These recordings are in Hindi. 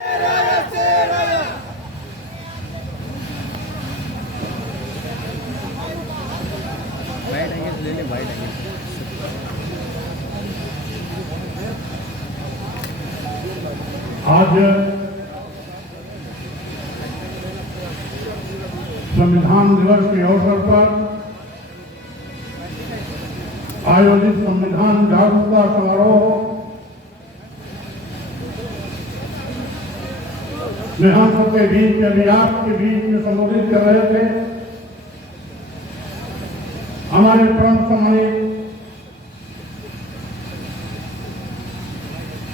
आज संविधान दिवस के अवसर पर आयोजित संविधान जागरूकता समारोह में हम सबके बीच में अभी आपके बीच में संबोधित कर रहे थे। हमारे परम सम्मानित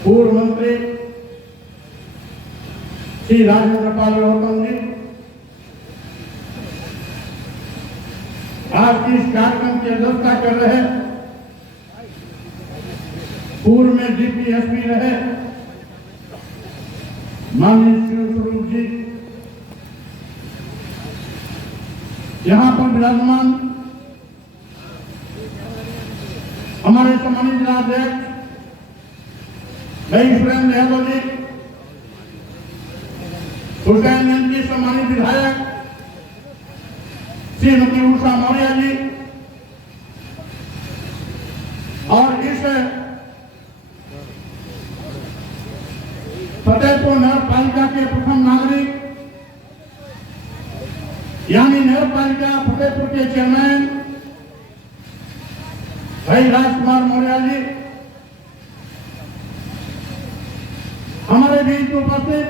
पूर्व मंत्री श्री राजेंद्र पाल गौतम जी आज की इस कार्यक्रम की अध्यक्षता कर रहे हैं। पूर्व में डीपीएसपी रहे माननीय शिव स्वरूप जी, यहाँ पर विराजमान हमारे सम्मानित जिलाध्यक्ष भाई सुरेंद्र यादव जी, हुसैनगंज की सम्मानित विधायक श्रीमती उषा मौर्य जी और इस फतेहपुर नगर पालिका के प्रथम नागरिक यानी नगर पालिका फतेहपुर के चेयरमैन भाई राजकुमार मौर्य जी, हमारे बीच उपस्थित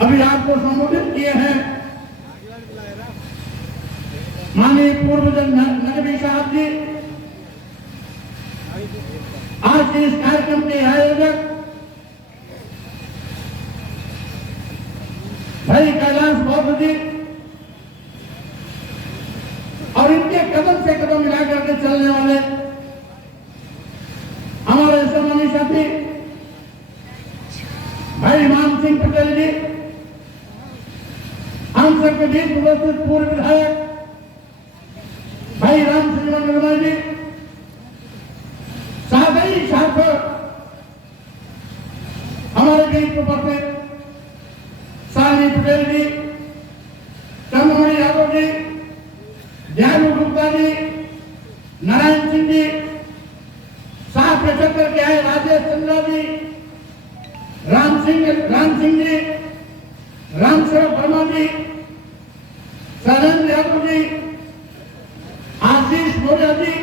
अभी आपको संबोधित किए हैं माननीय पूर्व नगरी साहब जी, आज के इस कार्यक्रम के आयोजक भाई कैलाश बौद्ध जी और इनके कदम से कदम मिला करके चलने वाले हमारे सम्मानित साथी भाई मान सिंह पटेल जी, हम सबके बीच उपस्थित पूर्व विधायक भाई राम सिंह निर्मल जी, साथ ही साथ हमारे बीच उपस्थित सानी पटेल जी, चंद्रमणि यादव जी, दयालु गुप्ता जी, नारायण सिंह जी, साथ में चक्कर के आए राजेश चंद्रा जी, राम सिंह जी, रामशरण वर्मा जी, शैलेंद्र यादव जी, आशीष मौर्य जी,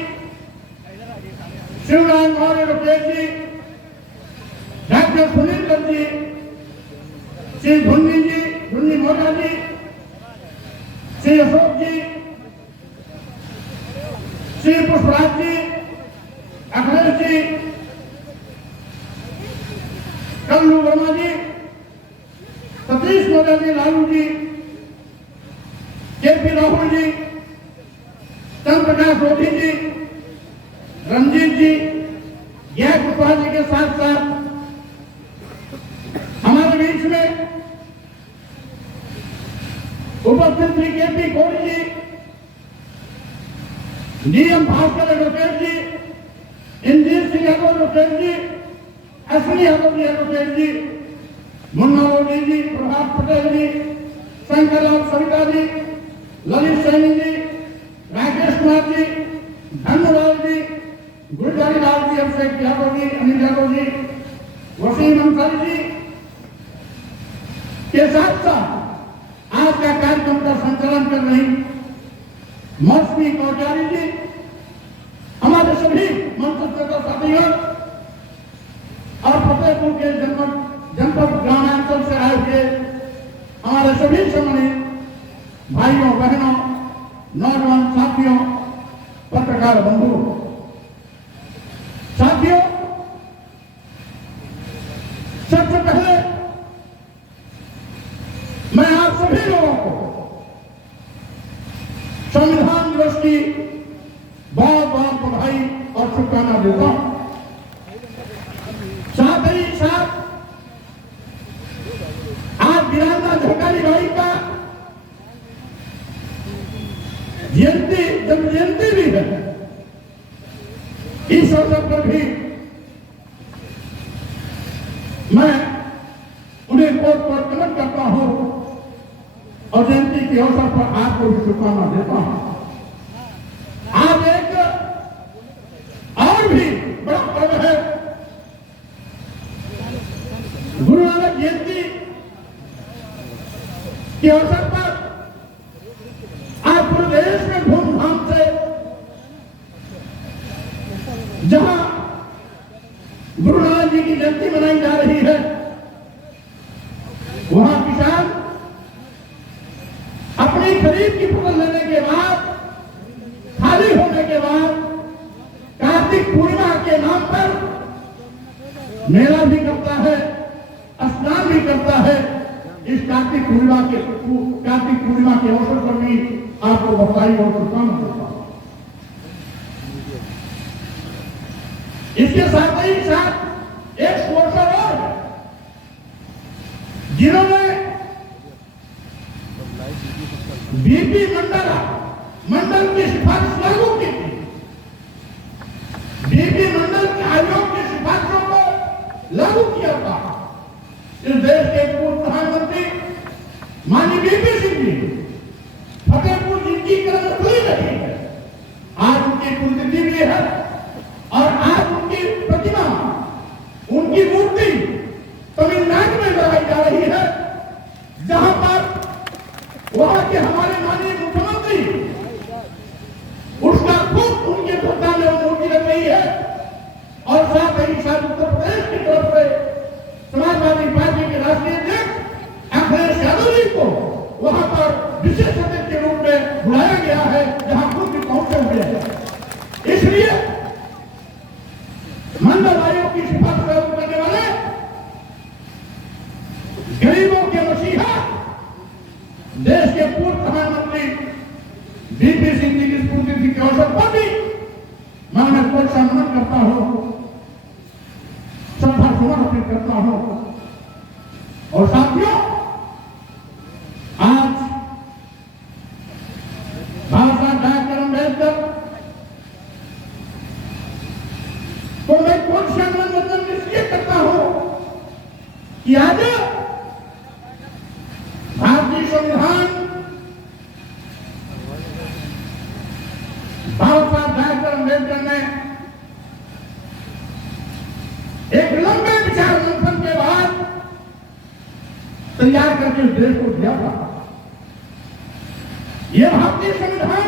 शिवराज मौर्य रुपेश जी, डॉक्टर सुनील दत्त जी, श्री धुन्नी मौर्य जी, श्री अशोक जी, श्री पुष्पराज जी, अखिलेश जी, कल्लू वर्मा जी, सतीश मौर्य जी, लालू जी, केपी राहुल जी, चंद्र प्रकाश रोधी जी, रंजीत जी, जय कुशवाहा जी के साथ साथ हमारे बीच में उपस्थित श्री केपी कोरी जी, डीएम भास्कर एडवोकेट जी, इंद्र सिंह यादव एडवोकेट जी, अश्विनी यादव जी एडवोकेट जी, मुन्ना लोधी जी, प्रभात पटेल जी, शंकर लाल सविता जी, ललित सैनी जी, राकेश कुमार जी, धनुलाल जी, गुरुजारी लाल जी, अभिषेक यादव जी, अनिल यादव जी, वसीम अंसारी जी के साथ साथ आज का कार्यक्रम का संचालन कर रही मौसमी कौचारी जी, हमारे सभी मंच साथियों और फतेहपुर के जनपद ग्रामांचल से आए हुए हमारे सभी सम्मानित भाइयों बहनों, नौजवान साथियों, पत्रकार बंधुओं, साथियों, सबसे पहले मैं आप सभी लोगों को संविधान दिवस की बहुत बहुत बधाई और शुभकामना देता हूं। साथ ही साथ आज वीरांगना झलकारी बाई का जयंती भी है। इस अवसर पर भी मैं उन्हें बहुत बहुत नमन करता हूं और जयंती के अवसर पर आपको भी शुभकामना देता हूं। आज एक और भी बड़ा पर्व है, गुरु नानक जयंती के अवसर पर आज पूरे देश में धूमधाम से जहां गुरु नानक जी की जयंती मनाई जा रही है, वहां किसान अपनी खरीफ की फसल लेने के बाद, खाली होने के बाद कार्तिक पूर्णिमा के नाम पर मेला भी करता है, स्नान भी करता है। इस कार्तिक पूर्णिमा के अवसर पर भी आपको बधाई और शुभकामना देता हूं। इसके साथ ही साथ एक स्पॉन्सर और है, जिन्होंने बीपी मंडल की सिफारिश लागू की थी। बीपी मंडल के आयोग की सिफारिशों को लागू किया था। इस देश के पूर्व प्रधानमंत्री माननीय बीपी सिंह जी फतेहपुर जिनकी कर्मस्थली रही है, आज उनकी पुण्यतिथि भी है और आज उनकी प्रतिमा, उनकी मूर्ति तमिलनाडु में लगाई जा रही है, जहां पर वहां के हमारे माननीय मुख्यमंत्री उसका खुद उनके श्रद्धा में मूर्ति रख रही है। और साथ ही साथ उत्तर प्रदेश की तरफ से समाजवादी पार्टी के राष्ट्रीय अध्यक्ष अखिलेश यादव जी को वहां पर विशेष अतिथि के रूप में बुलाया गया है, जहां खुद भी पहुंचे हुए हैं। इसलिए मंडल आयोग की सिफारिश लागू करने वाले गरीबों के मसीहा देश के पूर्व प्रधानमंत्री बीपी सिंह जी की पुण्यतिथि के अवसर पर भी मैं उन्हें कोई सम्मान करता हूं, श्रद्धा सुमन अर्पित करता हूं। और साथियों, आज बाबा डॉक्टर अम्बेडकर को मैं कौन सा अभिनंदन इसलिए करता हूं कि आज भारतीय संविधान बाबा साहब डॉक्टर अम्बेडकर ने एक लंबे विचार मंथन के बाद तैयार करके उस देश को दिया था। यह भारतीय संविधान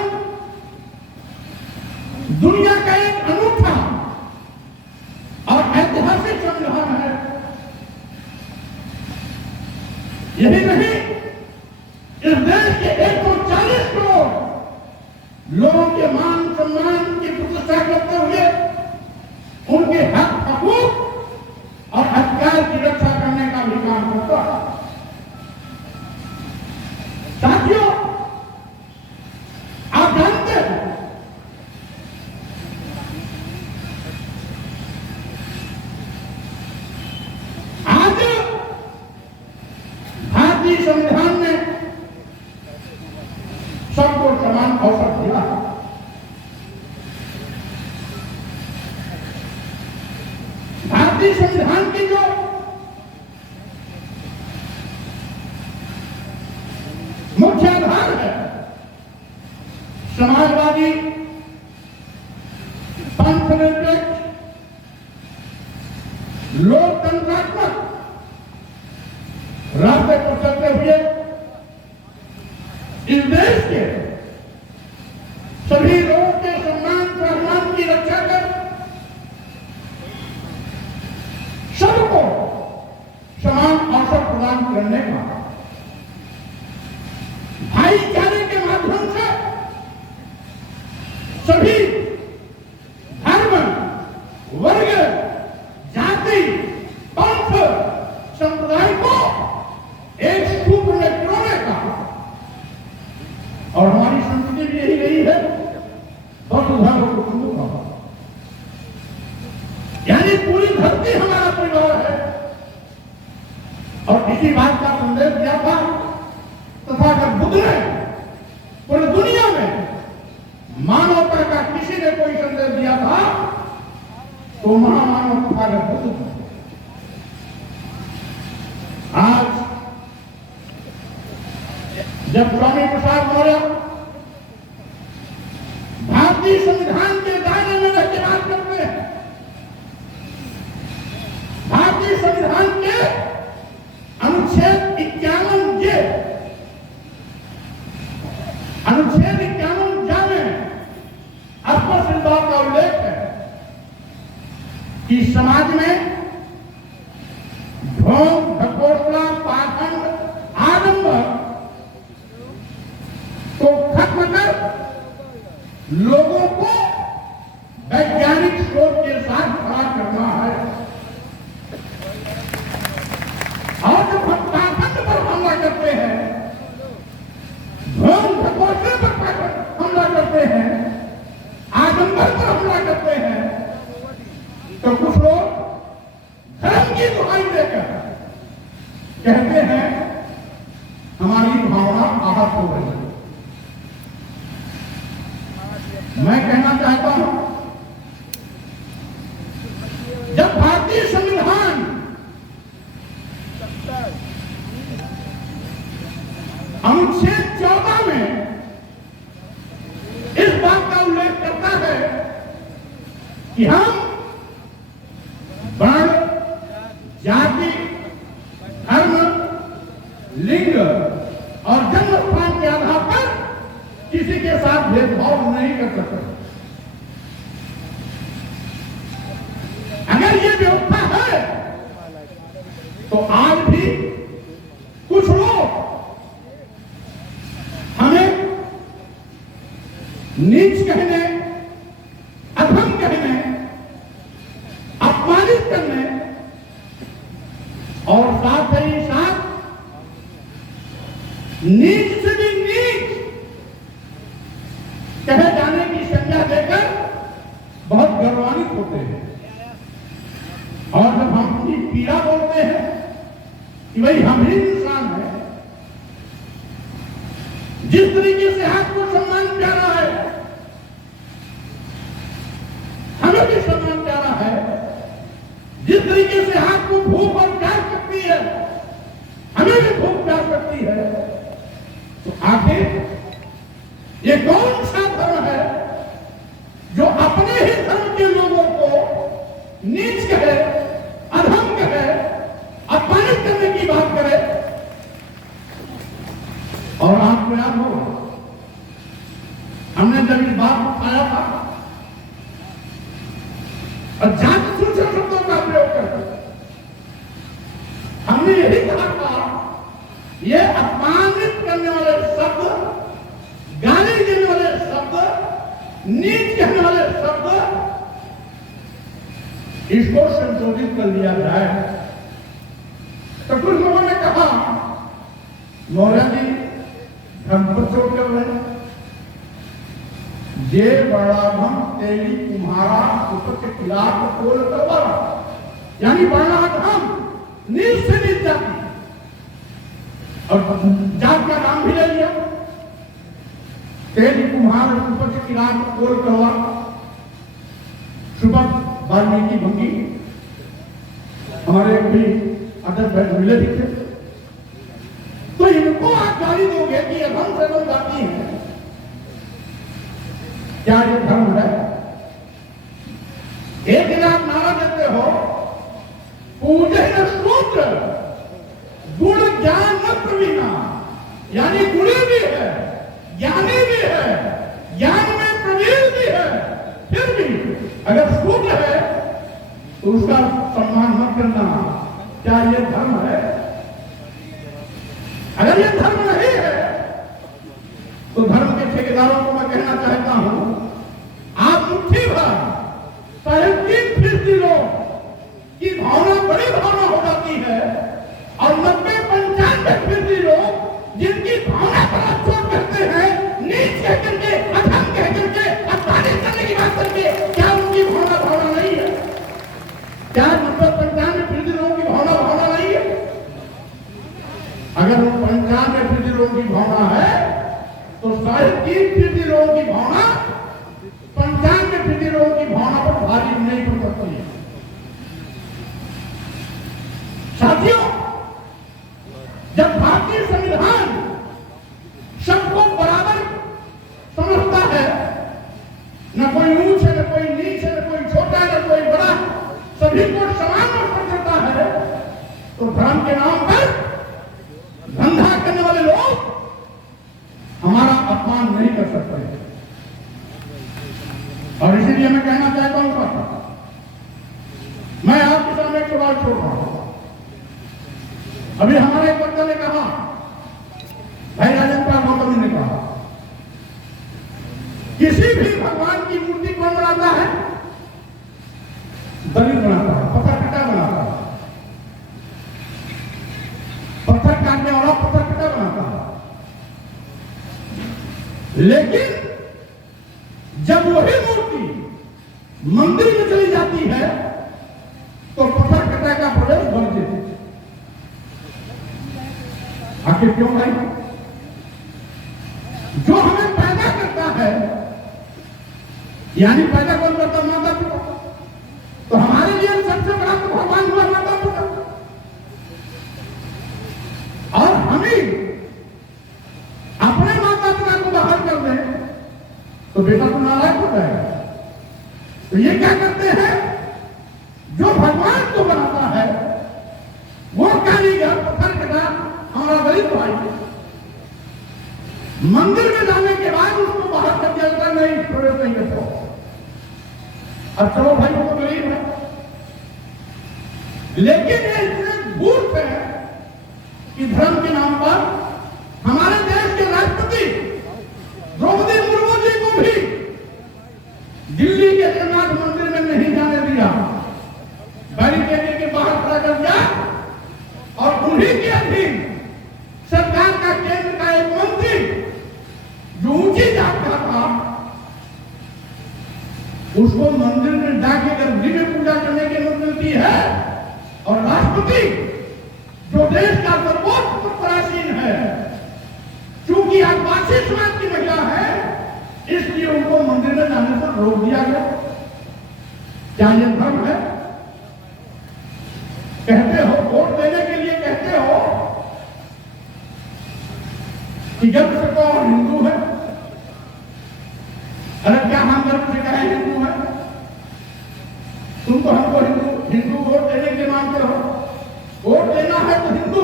दुनिया का एक अनूठा और ऐतिहासिक संविधान है। यही नहीं, इस देश के 140 करोड़ लोगों के मान सम्मान की प्रतिष्ठा करते हुए उनके हक हकूक और अधिकार की रक्षा करने का भी काम करता है। साथियों, आप जानते हैं आज भारतीय संविधान ने सबको समान अवसर दिया है। भारतीय संविधान की जो मुख्य आधार है, समाजवादी, पंथनिरपेक्ष, लोकतंत्रात्मक रास्ते पर चलते हुए इस देश के सभी लोगों के सम्मान की रक्षा कर सबको समान अवसर प्रदान करने का, भाईचारे के माध्यम से सभी धर्म, वर्ग, जाति, पंथ, संप्रदाय को एक सूत्र में पिरोने का। और हमारी संस्कृति भी यही रही है, वसुधैव कुटुंबकम्, यानी पूरी धरती हमारा परिवार है। और इसी बात का संदेश दिया था तथागत बुद्ध ने पूरी दुनिया में। मानवता का किसी ने कोई संदेश दिया था तो महामानव तथागत बुद्ध था। आज जब स्वामी प्रसाद मौर्य भारतीय संविधान के दायरे में रह के बात करते हैं, भारतीय संविधान के अनुच्छेद 51 जे, अनुच्छेद 51 जा में स्पष्ट इस बात का उल्लेख है कि समाज में ढोंग, ढकोसला, पाखंड, आडंबर को खत्म कर लोगों को वैज्ञानिक सोच के साथ खड़ा करना है। और जब हम पाखंड पर हमला करते हैं, ढोंग ढकोसले पर हमला करते हैं, आडंबर पर हमला करते हैं, तो कुछ लोग धर्म की दुहाई देकर कहते हैं हमारी भावना आहत हो गई। मैं कहना चाहता हूं, जब भारतीय संविधान अनुच्छेद 14 में इस बात का उल्लेख करता है कि हम वर्ण, जाति, धर्म, लिंग और जन्म स्थान के आधार पर किसी के साथ भेदभाव नहीं कर सकते। अगर ये व्यवस्था है तो आज भी कुछ लोग हमें नीच कहने, अधम कहने, अपमानित करने और साथ ही साथ नीच से भी नीच कहे जाने की संज्ञा देकर बहुत गौरवान्वित होते हैं। और जब हम अपनी पीड़ा बोलते हैं कि भाई हम ही इंसान है, जिस तरीके से आपको सम्मान प्यारा है हमें भी सम्मान प्यारा है, जिस तरीके से आपको भूख और प्यास सकती है हमें भी भूख प्यास सकती है, तो आखिर ये कौन सा धर्म है जो अपने ही धर्म के लोगों को नीच कहे, अधम कहे, अपमानित करने की बात करे? और आपको याद हो, हमने जब इस बात को उठाया था और जात सूचना शब्दों का प्रयोग करते हमने यही कहा था, ये अपमानित करने वाले शब्द, गाली देने वाले शब्द, नीच कहने वाले शब्द, इसको संशोधित कर लिया जाए। तो कुछ लोगों ने कहा मौर्य जी धर्म पर चोट कर रहे हैं, जे वर्णाधम तेरी तुम्हारा ऊपर के खिलाफ बोल कर, यानी वर्णाधम नीच से नीच जाति और जात का नाम भी ले लिया, तेरी कुम्हार ऊपर के खिलाफ बोल करवा, सुबह वाल्मीकि भंगी हमारे भी अदर मिले दिखे, तो इनको आप गाली दोगे कि अधम से अधम जाति है, क्या ये धर्म है? एक दिन आप नारा देते हो पूजे न शूद्र गुण ज्ञान न प्रवीणा, यानी गुणी भी है, ज्ञानी भी है, ज्ञान में प्रवीण भी है, फिर भी अगर शूद्र है तो उसका सम्मान मत करना। क्या ये धर्म है? अगर ये धर्म नहीं है तो धर्म के ठेकेदारों को मैं कहना चाहता हूं, आप मुट्ठी भर 3.5% लोग की भावना बड़ी भावना हो जाती है और 90-95% लोग जिनकी भावना पर आप चोट करते हैं, नीच कह करके, अधम कह करके, अपमानित करने की बात करके, क्या उनकी भावना नहीं है? क्या 90-95% लोगों की भावना नहीं है? अगर वो 95% लोगों की भावना है तो 3.5% लोगों की भावना 95% लोगों की भावना पर भारी नहीं पड़ सकती है। साथियों, भारतीय संविधान सबको बराबर समझता है, न कोई ऊंच है, न कोई नीच है, न कोई छोटा है, न कोई बड़ा, सभी को समान अवसर देता है। तो धर्म के नाम पर धंधा करने वाले लोग हमारा अपमान नहीं कर सकते। और इसीलिए मैं कहना चाहता हूं, मैं आपके सामने एक सवाल छोड़ रहा हूं। अभी हमारे एक वक्ता ने कहा, भाई राजेंद्र पाल गौतम ने कहा, किसी भी भगवान की मूर्ति कौन बनाता है? दलित बनाता है, पत्थर कटा बनाता है, पत्थर काटने वाला पत्थर कटा बनाता है। लेकिन जब वही मूर्ति मंदिर में चली जाती है तो पत्थर कटा का प्रवेश बन जाता है। आखिर क्यों भाई? जो हमें पैदा करता है, यानी पैदा कौन करता? माता पिता। तो हमारे लिए सबसे बड़ा तो भगवान हुआ माता पिता। और हम ही अपने माता पिता को बाहर कर दें तो बेटा तो नालायक हो जाएगा। तो ये क्या करते हैं? जो भगवान को बनाता है वो कारीगर पत्थर कटा हमारा दलित भाई, मंदिर में जाने के बाद उसको बाहर कर दिया जाता, नहीं प्रवेश नहीं करता। अब चलो भाई वो तो गरीब है, लेकिन ये इतने मूर्ख है कि धर्म के नाम पर हमारे देश के राष्ट्रपति द्रौपदी मुर्मू जी को भी दिल्ली के जगन्नाथ मंदिर में नहीं जाने दिया, बैरिकेड के बाहर खड़ा कर दिया। और उन्हीं के अधीन सरकार का केंद्र का एक मंत्री जो ऊंची जात का था, उसको मंदिर में जाके गर्भी में पूजा करने की अनुमति मिलती है। और राष्ट्रपति जो देश का सर्वोच्च परासीन है, चूंकि आदिवासी समाज की महिला है, इसलिए उनको मंदिर में जाने से रोक दिया गया। क्या ये धर्म है? कहते हो वोट देने के लिए, कहते हो कि गर्व से कौन हिंदू है? अरे क्या हम गर्व से कहें हिंदू है? तुम तो हमको हिंदू वोट देने के लिए मानते हो। वोट देना है तो हिंदू,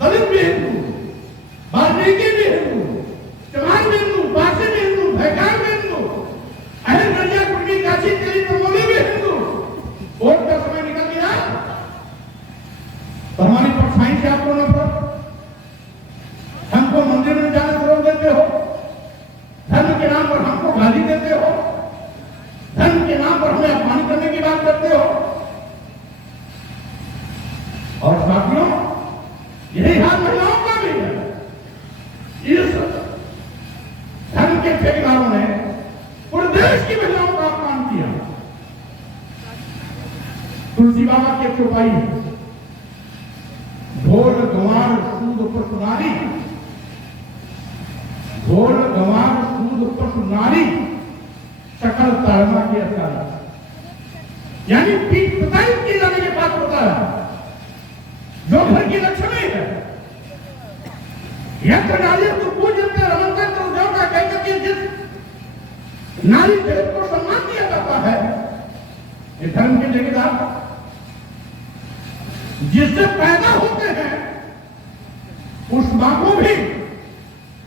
दलित भी हिंदू, वाल्मीकि भी हिंदू, चमार भी हिंदू, पासी भी हिंदू, भैकार भी हिंदू, अहम नदिया कुर्मी काशी तेली तमोली भी हिंदू। वोट का समय निकल गया तो हमारी परछाई से आपको नफरत, हमको मंदिर में जाने से रोक देते हो, धर्म के नाम पर हमको गाली देते हो, धर्म के नाम पर हमें अपमान करने की बात करते हो। और साथियों, यही हाल महिलाओं का भी है। इस धर्म के ठेकेदारों ने पूरे देश की महिलाओं का अपमान किया। तुलसी बाबा की चौपाई है, ढोल गंवार सूद पशु नारी, ढोल गंवार सूद पशु नारी, सकल ताड़ना के अत्याचार, यानी पीठ पिटाई किए जाने के बाद बताया जो घर की लक्ष्मी है, यह तो नारी तो पूजते रमनते तो देवता कहकर के जिस नारी देव को सम्मान दिया जाता है, ये धर्म के ठेकेदार जिससे पैदा होते हैं उस मां को भी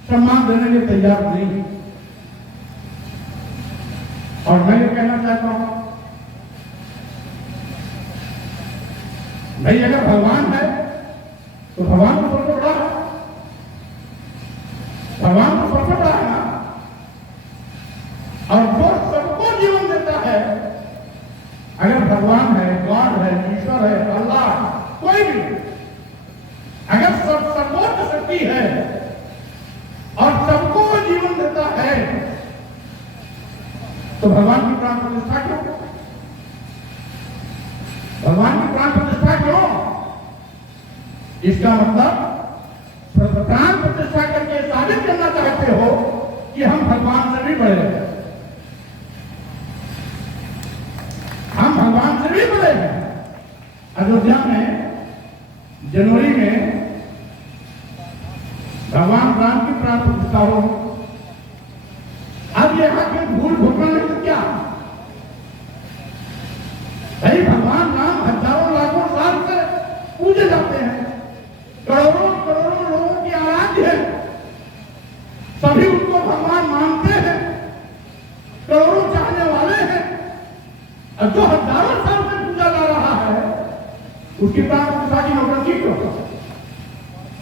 सम्मान देने के तैयार नहीं। और मैं ये कहना चाहता हूं, भाई अगर भगवान है तो भगवान तो सबसे बड़ा है, भगवान तो सबसे बड़ा है ना। और जो सबको जीवन देता है, अगर भगवान है, गॉड है, ईश्वर है, अल्लाह, कोई भी अगर सर्वोच्च शक्ति है और सबको जीवन देता है तो भगवान की प्राण प्रतिष्ठा क्यों? भगवान की प्राण प्रतिष्ठा क्यों? इसका मतलब प्राण प्रतिष्ठा करके साबित करना चाहते हो कि हम भगवान से भी बड़े हैं, हम भगवान से भी बड़े हैं। अयोध्या में जनवरी में भगवान राम की प्राण प्रतिष्ठा हो। अब यहाँ के भूल भुगतान तो क्या भाई, भगवान राम हजारों लाखों साल से पूजे जाते हैं, करोड़ों करोड़ों लोगों की आराध्य है, सभी उनको भगवान मानते हैं, करोड़ों चाहने वाले हैं, और जो हजारों साल से पूजा जा रहा है उसकी प्राण प्रतिष्ठा की नौकरी क्यों?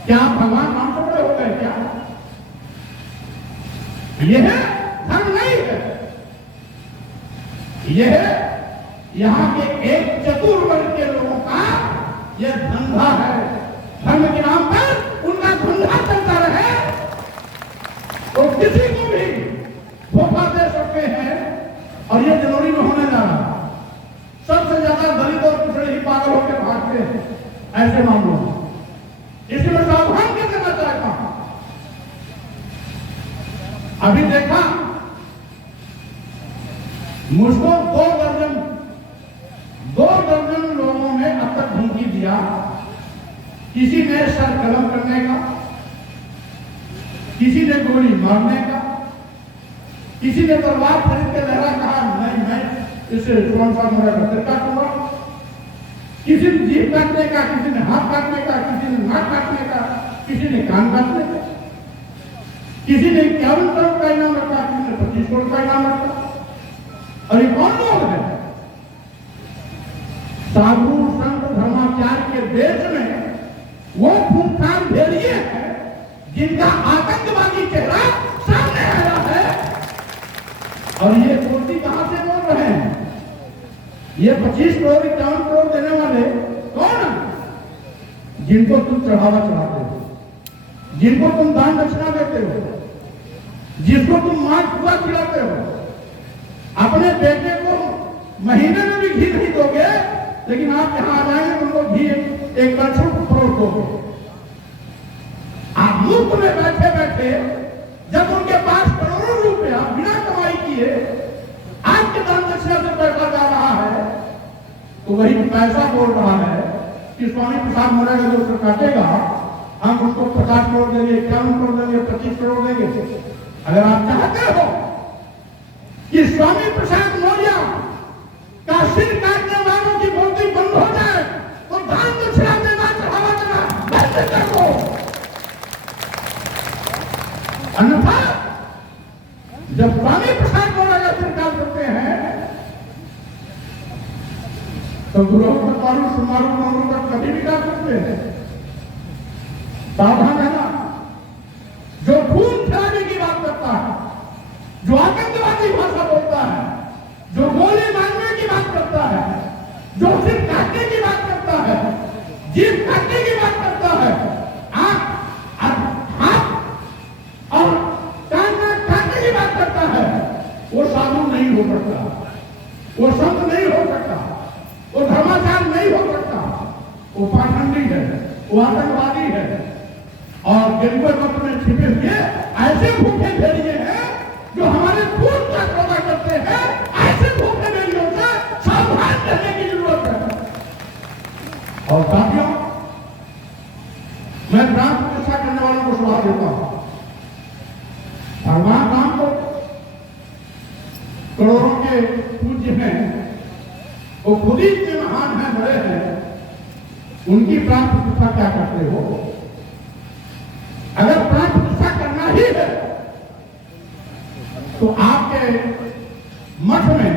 क्या आप भगवान राम से बड़े हो गए क्या? यह धर्म नहीं है, यह यहाँ के एक चतुर वर्ग के लोगों का यह धंधा है। धर्म के नाम पर उनका धंधा चलता रहे तो किसी को भी धोखा दे सकते हैं, और ये जनवरी में होने जा रहा। सबसे ज्यादा दलित और पिछड़े ही पागल होकर भागते हैं ऐसे मामलों में। इसमें सावधान क्या करना चाहता हूं। अभी देखा मुझको दो दर्जन लोगों ने अब तक धमकी दिया। किसी ने सर कलम करने का, किसी ने गोली मारने का, किसी ने तलवार खरीद के लहरा कहा नहीं मैं इसे काटूंगा, किसी ने जीभ काटने का, किसी ने हाथ काटने का, किसी ने नाक काटने का, किसी ने कान काटने का, किसी ने 51 करोड़ का इनाम रखा, किसी ने 25 करोड़ का इनाम रखा। और ये कौन लोग हैं? साधु संत धर्माचार्य के देश में वो खूंखार भेड़िए हैं जिनका आतंकवादी चेहरा सामने आया है। और ये कोर्टी कहां से बोल रहे हैं? ये 25 करोड़ 51 करोड़ देने वाले कौन है? जिनको तुम चढ़ावा चढ़ाते हो, जिनको तुम दान दक्षिणा देते हो, जिसको तुम मार पूरा खिलाते हो। अपने बेटे को महीने में भी घी नहीं दोगे, लेकिन आप यहां आ जाएंगे उनको घी एक कलछुल परोस दोगे। आप मुफ्त में बैठे बैठे जब उनके पास करोड़ों रुपया बिना कमाई किए आपके दान दक्षिणा से पैसा जा रहा है, तो वही पैसा बोल रहा है कि स्वामी प्रसाद मौर्य का जो काटेगा हम उसको 50 करोड़ देंगे, 51 करोड़ देंगे, 25 करोड़ देंगे। अगर आप चाहते हो कि स्वामी प्रसाद मौर्य का सिर काटने वालों की बोलती बंद हो जाए तो दान दक्षिणा देना, चढ़ावा देना बंद कर दो। अन्यथा जब स्वामी प्रसाद मौर्य का सिर काट सकते हैं तो गुरुओं का पारू सुमारू मारू का कभी भी काट सकते हैं। सावधान रहना। जो खून खिलाने की बात करता है, जो आतंकवादी भाषा बोलता है, जो गोली मारने की बात करता है, जो सिर काटने की बात करता है, जीभ काटने की बात करता है, हाथ और कान काटने की बात करता है, वो साधु नहीं हो सकता, वो संत नहीं हो सकता, वो धर्माचार्य नहीं हो सकता, वो पाखंडी है, वो आतंकवादी है। और गरीबों मत में छिपे हुए ऐसे भूखे भेड़िए हैं जो हमारे खून का सौदा करते हैं। ऐसे भूखे भेड़ियों से सावधान रहने की जरूरत है। और साथियों, मैं प्राण प्रतिष्ठा करने वालों को सलाह देता हूं, भगवान राम को करोड़ों के पूज्य हैं, वो खुद ही इतने महान हैं, बड़े हैं, उनकी प्राण प्रतिष्ठा क्या करते हो? अगर प्राण प्रतिष्ठा करना ही है तो आपके मठ में,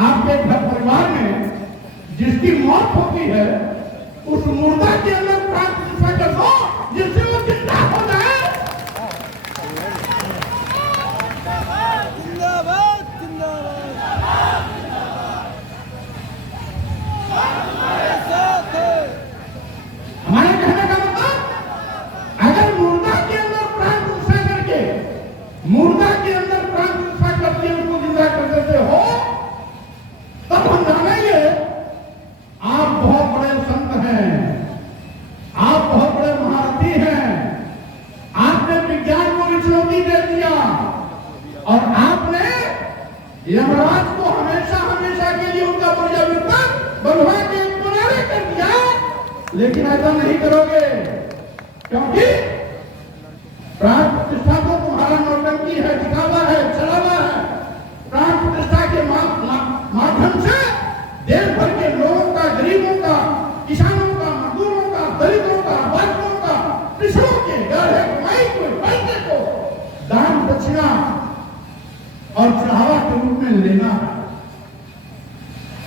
आपके घर परिवार में जिसकी मौत होती है उस मुर्दा के अंदर प्राण प्रतिष्ठा कर दो जिससे वो जिंदा हो जाए। जिंदाबाद जिंदाबाद हमारे साथ है। हमारे कहने का मतलब, अगर मुर्दा के अंदर प्राण प्रतिष्ठा करके, मुर्दा के अंदर प्राण प्रतिष्ठा करके उसको जिंदा कर देते हो, तब हम जानेंगे आप बहुत बड़े संत हैं, आप बहुत बड़े महारथी हैं, आपने विज्ञान को भी चुनौती दे दिया और आपने यमराज को हमेशा हमेशा के लिए उनका परिवर्तन बनवा के किनारे कर दिया। लेकिन ऐसा नहीं करोगे, क्योंकि प्राण प्रतिष्ठा तो तुम्हारा नौटंकी है, दिखावा है, चलावा है। प्राण प्रतिष्ठा के माध्यम से देश भर के लोगों का, गरीबों का, किसानों का, मजदूरों का, दलितों का, बालियों का, पिछड़ों के गहरे कमाई को, पैसे को दान दक्षिणा और चढ़ावा के रूप में लेना है।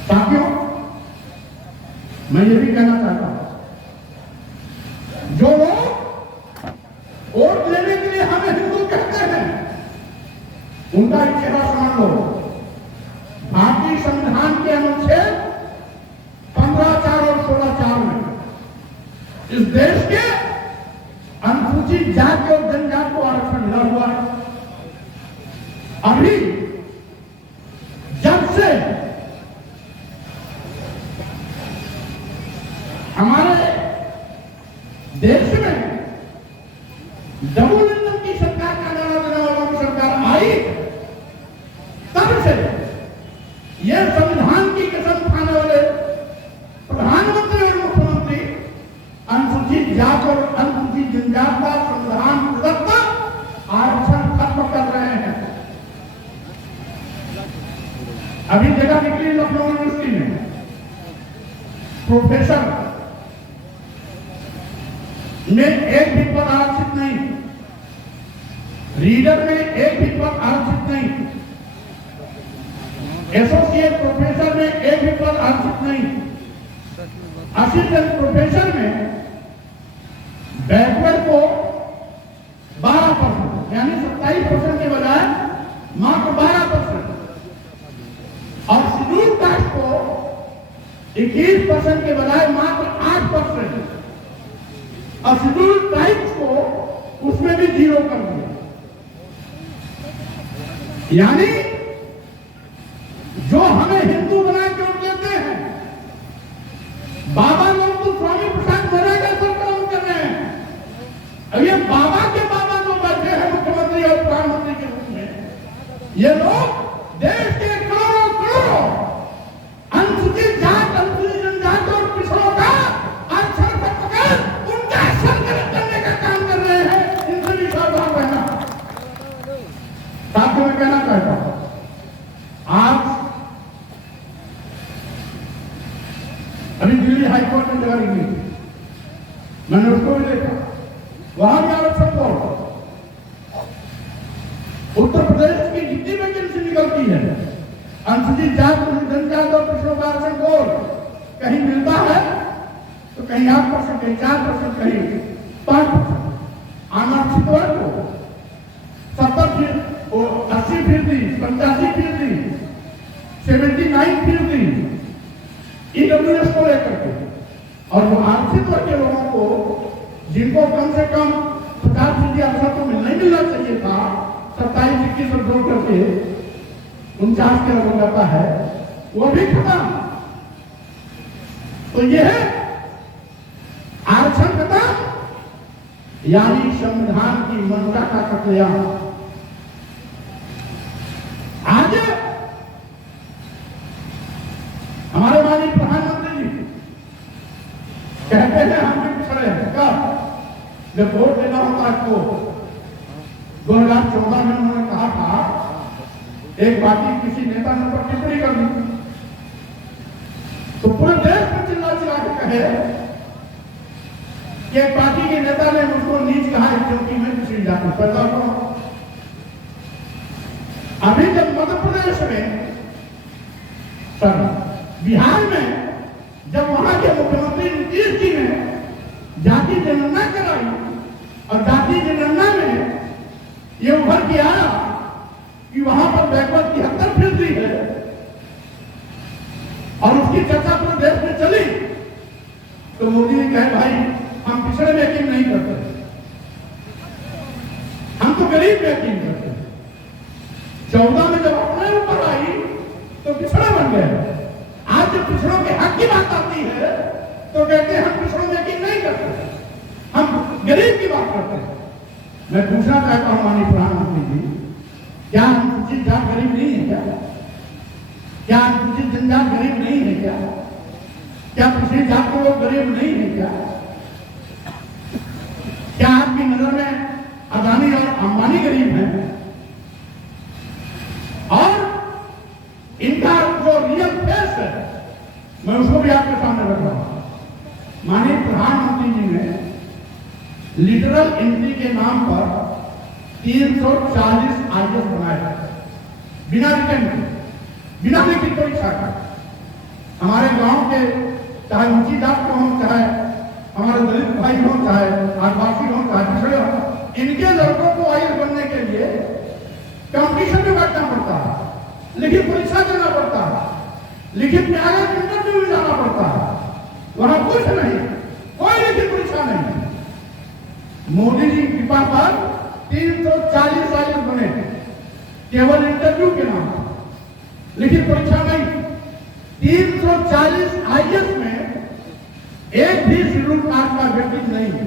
साथियों, मैं ये भी कहना चाहता हूं, जो लोग वोट लेने के लिए हमें हिंदू कहते हैं, उनका एक चेहरा समझ लो। भारतीय संविधान के अनुच्छेद 15(4) और 16(4) में इस देश के अनुसूचित जाति और जनजाति को आरक्षण मिला हुआ है। अभी जब से हमारे देश में डबल इंजन की सरकार का नारा देने वालों की सरकार आई, तब से यह संविधान की कसम खाने वाले प्रधानमंत्री और मुख्यमंत्री अनुसूचित जाति और अनुसूचित जनजाति का संविधान प्रदत्त आरक्षण खत्म कर रहे हैं। अभी जगह निकली लखनऊ यूनिवर्सिटी में प्रोफेसर में एक भी पद आरक्षित नहीं, रीडर में एक भी पद आरक्षित नहीं, एसोसिएट प्रोफेसर में एक भी पद आरक्षित नहीं, असिस्टेंट प्रोफेसर में बैकवर्ड को 12% यानी 27% के बजाय मात्र 12% और शेड्यूल कास्ट को 21% के बजाय मात्र 8% और शेड्यूल ट्राइब्स को उसमें भी 0 कर दिया। यानी जो हमें हिंदू बना के वोट देते हैं, बाबा लोग तो स्वामी प्रसाद मौर्य का सब काम कर रहे हैं। अब ये बाबा के बाबा जो बैठे हैं मुख्यमंत्री और प्रधानमंत्री के रूप में, ये लोग देश के करोड़ों करोड़ों अनुसूचित जाति, अनुसूचित जनजाति और पिछड़ों का आरक्षण पकड़ उनका संकलन करने का काम कर रहे हैं। इनसे भी सावधान रहना। साथियों, मैं कहना चाहता हूं, आज अभी दिल्ली हाईकोर्ट में जगह निकली थी, मैंने उसको भी देखा, वहां भी आरक्षण बोर्ड उत्तर प्रदेश की जितनी वैकेंसी निकलती है अनुसूचित जाति, जनजाति और पिछड़ों का आरक्षण बोर्ड कहीं मिलता है तो कहीं 8%, कहीं 4%, कहीं 5%। अनारक्षित वर्ग को 70%, 80%, 85%, 79% ईडब्ल्यूएस को लेकर के, और वो आरक्षित वर्ग के लोगों को जिनको कम से कम 50% अवसर तो नहीं मिलना चाहिए था, 27-21 और जोड़ करके 49 के हो जाता है, वो भी खत्म। तो यह आरक्षण खत्म यानी संविधान की मंशा का कत्लेआम। आज हमारे माननीय प्रधानमंत्री जी कहते हैं हम भी पिछड़े हैं। कब? जब वोट देना होता है तो 2014 में उन्होंने कहा था, एक पार्टी किसी नेता ने पर टिप्पणी कर दी तो पूरे देश में चिल्ला चिल्ला के कहे कि एक पार्टी के नेता ने मुझको नीच कहा है क्योंकि मैं किसी जाति में पैदा हुआ। अभी जब मध्य प्रदेश में, बिहार में जब वहां के मुख्यमंत्री नीतीश जी ने जाति जनगणना कराई और जाति जनगणना में ये उभर के आया कि वहां पर बैकवर्ड 73% है और उसकी चर्चा पूरे देश में चली, तो मोदी ने कहा भाई हम पिछड़े में यकीन नहीं करते, हम तो गरीब में यकीन करते हैं। 14 में जब अपने ऊपर आई तो पिछड़ा बन गए। आज जब पिछड़ों के हक की बात आती है तो कहते हैं हम पिछड़ों में यकीन नहीं करते, हम गरीब की बात करते हैं। मैं पूछना चाहता हूं माननीय प्रधानमंत्री जी, क्या अनुसूचित जाति गरीब नहीं है क्या? क्या अनुसूचित जनजाति गरीब नहीं है क्या? क्या पिछड़ी जाति के लोग गरीब नहीं है क्या? क्या आपकी नजर में अदानी अंबानी गरीब हैं और इनका जो रियल फेस है मैं उसको भी आपके सामने रख रहा हूं। माननीय प्रधानमंत्री जी ने लिटरल एंट्री के नाम पर 340 आईएएस बनाए बिना रिटर्न के, बिना लिखित परीक्षा का। हमारे गांव के चाहे ऊंची जात के हों, चाहे हमारे दलित भाई हों, चाहे आदिवासी हों, चाहे पिछड़े हों, इनके लड़कों को आईएएस बनने के लिए कंपटीशन में बैठना पड़ता है, लिखित परीक्षा देना पड़ता है, लिखित न्यायालय इंटरव्यू में जाना पड़ता है। वहां कुछ नहीं, कोई लिखित परीक्षा नहीं। मोदी जी की कृपा पर 340 आईएएस बने, केवल इंटरव्यू के नाम, लिखित परीक्षा नहीं। 340 आईएएस में एक भी शेड्यूल कास्ट का व्यक्ति नहीं है।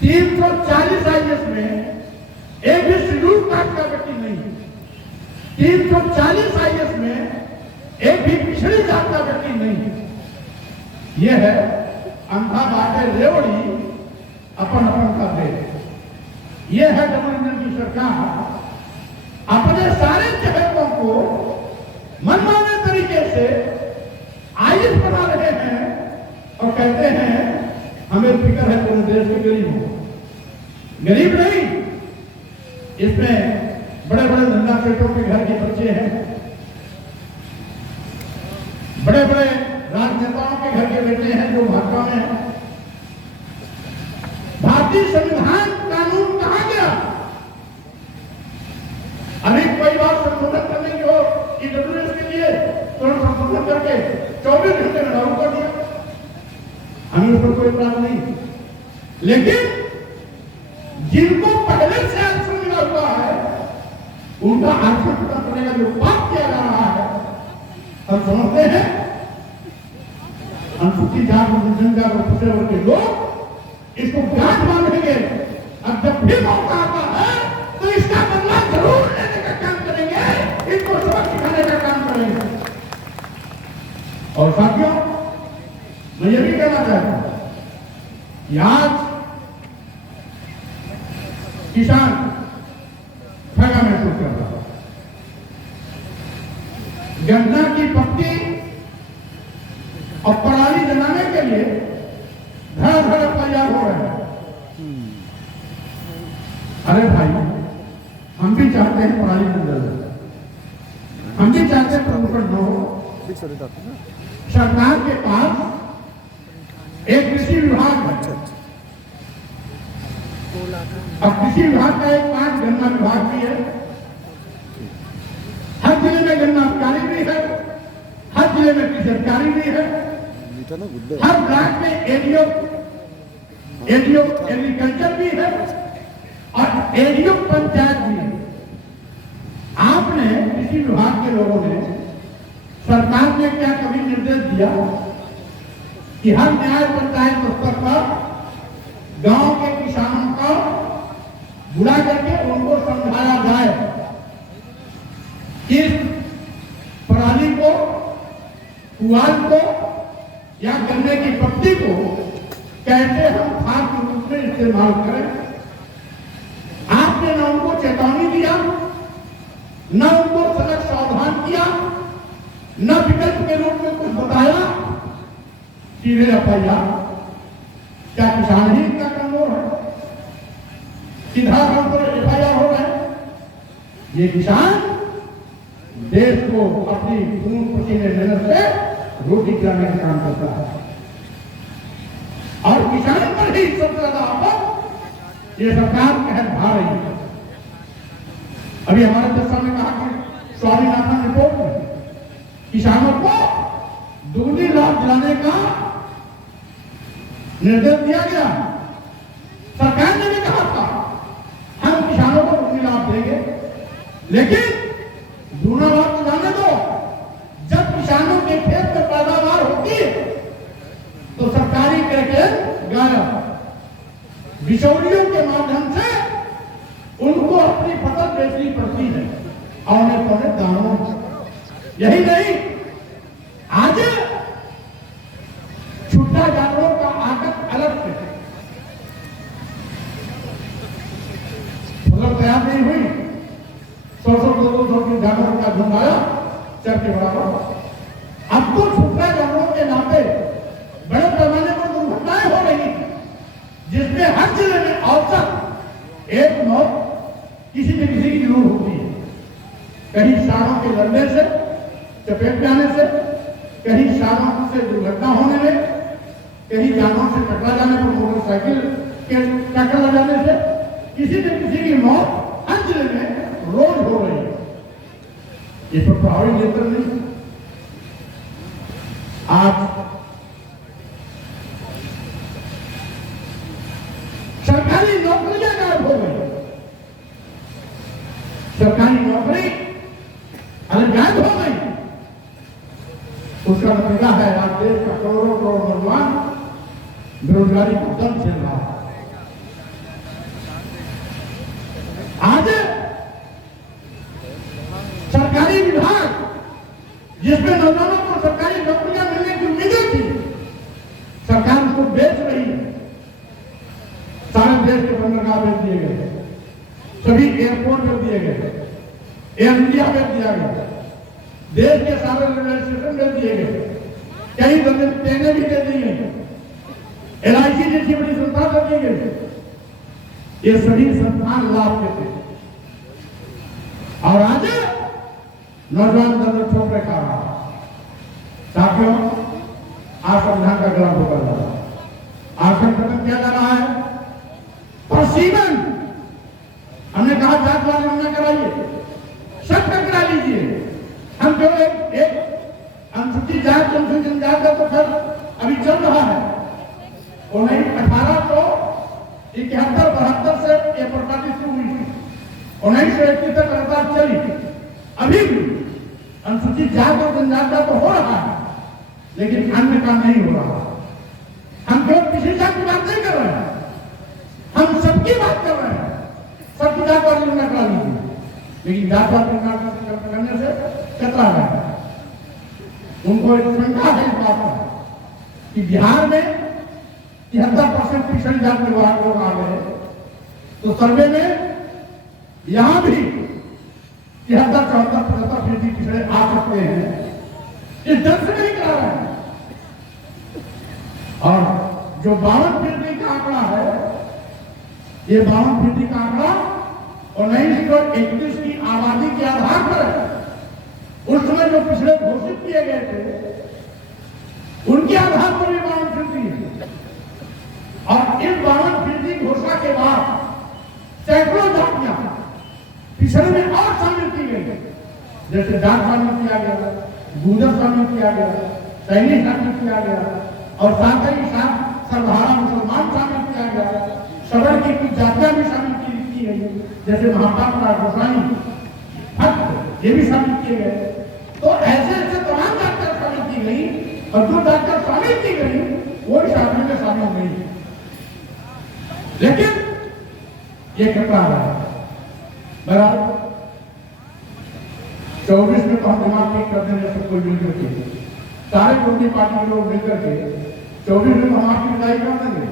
340 आईएएस में एक भी शेड्यूल कास्ट का व्यक्ति नहीं है। 340 आईएएस में एक भी पिछड़ी जात का व्यक्ति नहीं है। यह है अंधा बाटे रेवड़ी अपन अपन का दे। यह है डबल इंजन की सरकार अपने सारे चहेतों को मनमाने तरीके से आईएएस बना रहे हैं और कहते हैं हमें फिक्र है पूरे देश के गरीब हो। गरीब नहीं, इसमें बड़े बड़े धंधा सेठों के घर के बच्चे हैं, बड़े बड़े राजनेताओं के घर के बेटे हैं जो भाजपा में हैं। भारतीय संविधान कानून कहां गया? अभी कोई बात संशोधन करने की हो ईडब्ल्यूएस के लिए तुरंत संशोधन करके 24 घंटे में लागू कर दिया, हमें उस पर कोई इतराज नहीं। लेकिन जिनको पहले से आरक्षण मिला हुआ है उनका आरक्षण खत्म करने का जो पाप किया जा रहा है, हम समझते हैं अनुसूचित जाति जनजाति और पिछड़े वर्ग के लोग इसको गांठ बांधेंगे। अब जब भी मौका आता है तो इसका बदला जरूर लेने का काम करेंगे, इनको सबक सिखाने का काम करेंगे। और साथियों, मैं ये भी कहना चाहता हूं कि आज किसान ठगा महसूस कर रहा है। गन्ना की पत्ती और पराली जलाने के लिए धड़ तैयार हो रहे हैं। अरे भाई, हम भी चाहते हैं पराली न जले, हम भी चाहते हैं प्रदूषण न हो। सरकार के पास एक कृषि विभाग है, अब कृषि विभाग का एक 5 गन्ना विभाग भी है। हर जिले में गन्ना अधिकारी भी है, हर जिले में कृषि अधिकारी भी है, हर ब्लॉक में एडीओ एग्रीकल्चर भी है और एडीओ पंचायत भी है। आपने कृषि विभाग के लोगों ने, सरकार ने क्या कभी निर्देश दिया कि हर न्याय पंचायत स्तर पर गांव के किसानों का बुला करके उनको समझाया जाए कि पराली को, पुआल को या गन्ने की पत्ती को कैसे हम खाद के रूप में इस्तेमाल करें? आपने न उनको चेतावनी दिया, न उनको सजग सावधान किया, न विकल्प के रूप में कुछ बताया। सीधे एफआईआर। क्या किसान ही इतना कमजोर है? सीधा काम पर एफआईआर हो रहा है। ये किसान देश को अपनी खून पसीने मेहनत से रोटी खिलाने का काम करता है और किसान पर ही सबसे ज्यादा आफत ये सरकार कहर भा रही है। अभी हमारे दस्ता ने कहा कि स्वामीनाथन रिपोर्ट में किसानों को दुगनी लाभ दिलाने का निर्देश दिया गया। सरकार ने भी कहा था हम किसानों को दुगनी लाभ देंगे, लेकिन दूना लाभ दिलाने दो। जब किसानों के खेत में पैदावार होती है तो सरकारी पैकेज गायब। बिचौलियों के माध्यम से उनको अपनी फसल बेचनी पड़ती है औने पौने दामों। यही नहीं, आज छुट्टा जानवरों का आगत अलग से धुंध आया चर के बराबर। अब तो छुट्टा जानवरों के नाते बड़े पैमाने पर दुर्घटनाएं हो रही हैं, जिसमें हर जिले में औसत एक मौत किसी न किसी की जरूर होती है। कहीं साड़ों के लड़ने से, चपेट में आने से, कहीं साड़ों से दुर्घटना होने में, कहीं जानों से टकरा जाने पर, मोटरसाइकिल के टक्कर लग जाने से किसी न किसी की मौत हर जिले में रोज हो रही है। इस पर प्रभावी नियंत्रण नहीं। आज सरकारी नौकरियां गायब हो गई। सरकारी नौकरी अगर गायब हो गई, उसका नतीजा है आज देश का करोड़ों करोड़ नौजवान बेरोजगारी का दम झेल रहा है। आज सरकारी विभाग जिसमें नौजवानों को सरकारी नौकरियां मिलने की उम्मीदें थी, सरकार उसको बेच रही है। सारे देश के बंदरगाह बेच दिए गए, सभी एयरपोर्ट कर दिए गए, एयर इंडिया बेच दिया गया, देश के सारे रेलवे स्टेशन बेच दिए गए, कई ट्रेनें भी दे दी गई, LIC जैसी बड़ी संस्था कर दी गई। ये सभी संस्थान लाभ देते हैं और आज नौजवान दल ठोकरे खा रहा है। साथियों, आज संविधान का गला ठोका जा रहा है, आसन खत्म किया जा रहा है। प्रसीवन हमने कहा जात वाले न कराइए, सब करा लीजिए। हम जो एक अनुसूचित जात अनुसूचित जनजाति का तो खर्च अभी चल रहा है, 1871-72 से ये प्रगति शुरू हुई थी, 1921 तक लगातार चली। अभी भी अनुसूचित जात और जनजाति का तो हो रहा है, लेकिन अन्य का नहीं हो रहा। हम केवल किसी जात की बात नहीं कर रहे हैं, हम सबकी बात कर रहे हैं। सबकी जात वाली निर्णय करा लीजिए, लेकिन जात वाली निर्णय करने से कतरा रहे हैं। उनको एक शंका है इस बात पर कि बिहार में 73% पिछड़ी जात के लोग आ गए, तो सर्वे में यहां भी 73, 74, 75% पिछड़े आ सकते हैं। इस डर से नहीं करा रहे हैं। और जो 52% का आंकड़ा है, ये 52% का आंकड़ा 1921 की आबादी के आधार पर है। उस समय जो पिछड़े घोषित किए गए थे, उनके आधार पर भी 52% है। और इस 52% घोषणा के बाद सैकड़ों जातियां पिछड़े में और शामिल की गई, जैसे जाट शामिल किया गया, गुर्जर शामिल किया गया, सैनिक शामिल किया गया, और साथ ही साथ सर्वहारा मुसलमान शामिल किया गया। सबर की कुछ जातियां भी शामिल की गई, जैसे महापात्रा, गोसाई, भक्त, ये भी शामिल किए गए। तो ऐसे ऐसे तमाम जातियां शामिल की गई, और जो जातियां शामिल की गई वो भी शामिल में शामिल हो गई। लेकिन ये कतरा रहा है। बराबर 24 में तो हम दिमाग ठीक कर देंगे सबको मिलकर के, सारे छोटी पार्टी के लोग मिलकर के 24 में हम आपकी विदाई कर देंगे।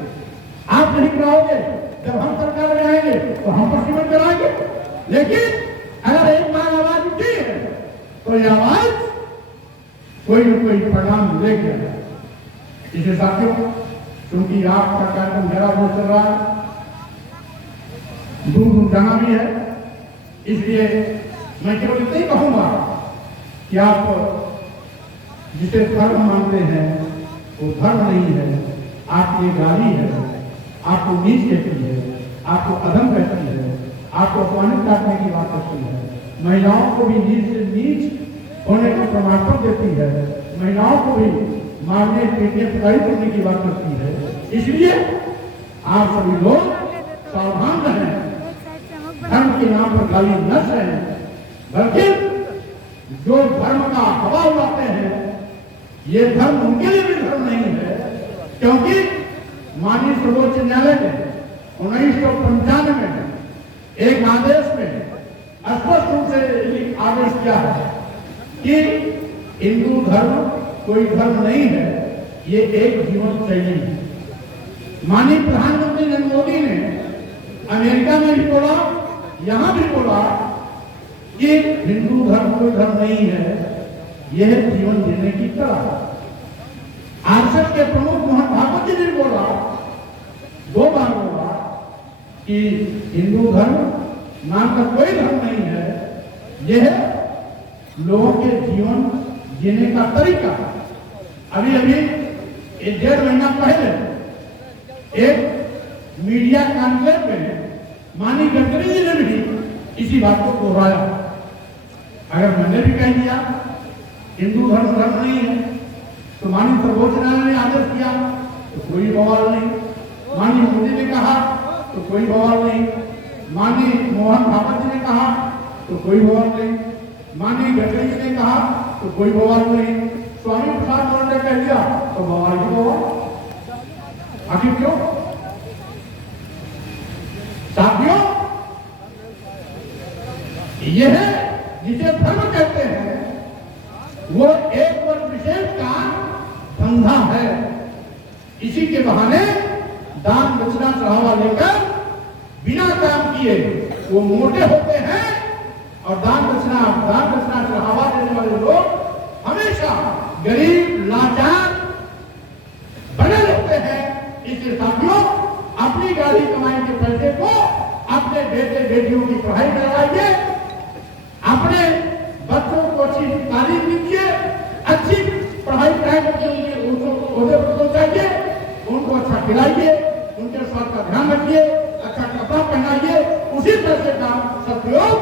आप नहीं कराओगे, जब हम सरकार में आएंगे तो हम प्रसीवन कराएंगे। लेकिन अगर एक बार आवाज उठी है तो ये आवाज कोई न कोई परिणाम लेके आए। इसे साथियों, क्योंकि आपका कार्यक्रम मेरा बहुत चल रहा है, दूर दूर जाना भी है, इसलिए मैं केवल इतना ही कहूंगा कि आप जिसे धर्म मानते हैं वो धर्म नहीं है, आपकी गाली है, आपको नीच कहती है, आपको अधम कहती है, आपको अपमानित करने की बात करती है, महिलाओं को भी नीच से नीच होने का प्रमाण पत्र देती है, महिलाओं को भी मारने पीटने पिटाई करने की बात करती है। इसलिए आप सभी लोग सावधान रहें, धर्म के नाम पर गाली न सहें, बल्कि जो धर्म का हवा उड़ाते हैं, ये धर्म उनके लिए भी धर्म नहीं है। क्योंकि माननीय सर्वोच्च न्यायालय ने 1995 में एक आदेश में स्पष्ट रूप से आदेश किया है कि हिंदू धर्म कोई धर्म नहीं है, ये एक जीवन शैली है। माननीय प्रधानमंत्री नरेंद्र मोदी ने अमेरिका में भी बोला, यहां भी बोला कि हिंदू धर्म कोई धर्म नहीं है, यह जीवन जीने की कला। आरएसएस के प्रमुख मोहन भागवत जी ने बोला, 2 बार बोला कि हिंदू धर्म नाम का कोई धर्म नहीं है, यह लोगों के जीवन जीने का तरीका। अभी 1.5 महीना पहले एक मीडिया कॉन्फ्रेंस में माननीय गडकरी जी ने भी इसी बात को दोहराया। अगर मैंने भी कह दिया हिंदू धर्म धर्म नहीं है, तो माननीय सर्वोच्च न्यायालय ने आदेश किया तो कोई बवाल नहीं, माननीय मोदी ने कहा तो कोई बवाल नहीं, माननीय मोहन भागवत जी ने कहा तो कोई बवाल नहीं, माननीय गडकरी जी ने कहा तो कोई बवाल नहीं, स्वामी प्रसाद मौर्य ने कह दिया तो बवाल ही बवाल। आखिर क्यों? साथियों, यह जिसे धर्म कहते हैं वो एक वर्ग विशेष का धंधा है। इसी के बहाने दान दक्षिणा चढ़ावा लेकर बिना काम किए वो मोटे होते हैं, और दान दक्षिणा चढ़ावा देने वाले लोग हमेशा गरीब लाचार बने रहते हैं। इसलिए साथियों, अपनी गाड़ी कमाई के पैसे को अपने बेटे बेटियों की पढ़ाई करवाइए, अपने बच्चों को अच्छी तालीम दीजिए, अच्छी पढ़ाई कराए करके उनके ओहदे पर पहुंचाइए, उनको अच्छा खिलाइए, उनके स्वास्थ्य का ध्यान रखिए, अच्छा कपड़ा पहनाइए। उसी पैसे का सदुपयोग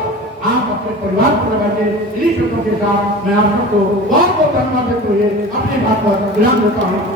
आप अपने परिवार को लगाइए। इन्हीं शब्दों के साथ मैं आप सबको बहुत बहुत धन्यवाद देते हुए अपनी बात पर विराम देता हूँ।